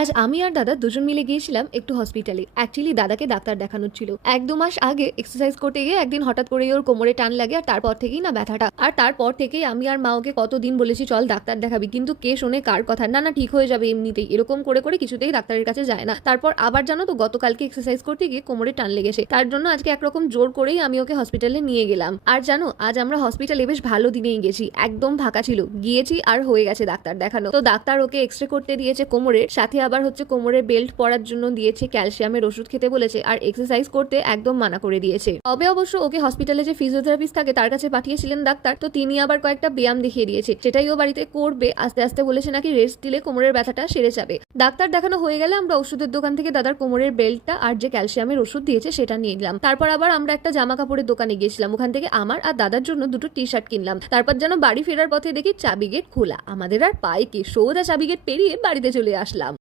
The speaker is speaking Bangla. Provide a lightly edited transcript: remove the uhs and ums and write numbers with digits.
আজ আমি আর দাদা দুজন মিলে গিয়েছিলাম একটু হসপিটালে। অ্যাকচুয়ালি দাদাকে ডাক্তার দেখানোর ছিল। ১-২ মাস আগে এক্সারসাইজ করতে গিয়ে একদিন হঠাৎ করেই ওর কোমরে টান লাগে, আর তারপর থেকেই না ব্যথাটা। আর তারপর থেকেই আমি আর মা ওকে কতদিন বলেছি চল ডাক্তার দেখাবি, কিন্তু কে শোনে কার কথা। না না, ঠিক হয়ে যাবে এমনিতেই। এরকম করে করে কিছুতেই ডাক্তারের কাছে যায় না। তারপর আবার জানো তো, গতকালকে এক্সারসাইজ করতে গিয়ে কোমরে টান লেগেছে। তার জন্য আজকে একরকম জোর করেই আমি ওকে হসপিটালে নিয়ে গেলাম। আর জানো, আজ আমরা হসপিটালে বেশ ভালো দিনেই গেছি, একদম ফাঁকা ছিল। গিয়েছি আর হয়ে গেছে ডাক্তার দেখানো। তো ডাক্তার ওকে এক্সরে করতে দিয়েছে কোমরের, সাথে আবার হচ্ছে কোমরে বেল্ট পরার জন্য দিয়েছে, ক্যালসিয়ামের ওষুধ খেতে বলেছে, আর এক্সারসাইজ করতে একদম মানা করে দিয়েছে। তবে অবশ্য ওকে হসপিটালে যে ফিজিওথেরাপিস্ট থাকে তার কাছে পাঠিয়েছিলেন ডাক্তার, তো তিনি আবার কয়েকটা ব্যায়াম দেখিয়ে দিয়েছে, সেটাই ও বাড়িতে করবে আস্তে আস্তে। বলেছে নাকি রেস্ট দিলে কোমরের ব্যথাটা সেরে যাবে। ডাক্তার দেখানো হয়ে গেলে আমরা ওষুধের দোকান থেকে দাদার কোমরের বেল্টটা আর যে ক্যালসিয়ামের ওষুধ দিয়েছে সেটা নিয়ে নিলাম। তারপর আবার আমরা একটা জামা কাপড়ের দোকানে গিয়েছিলাম, ওখান থেকে আমার আর দাদার জন্য দুটো টি শার্ট কিনলাম। তারপর যেন বাড়ি ফেরার পথে দেখি চাবি গেট খোলা। আমাদের আর পায়ে কি, সোজা চাবি গেট পেরিয়ে বাড়িতে চলে আসলাম।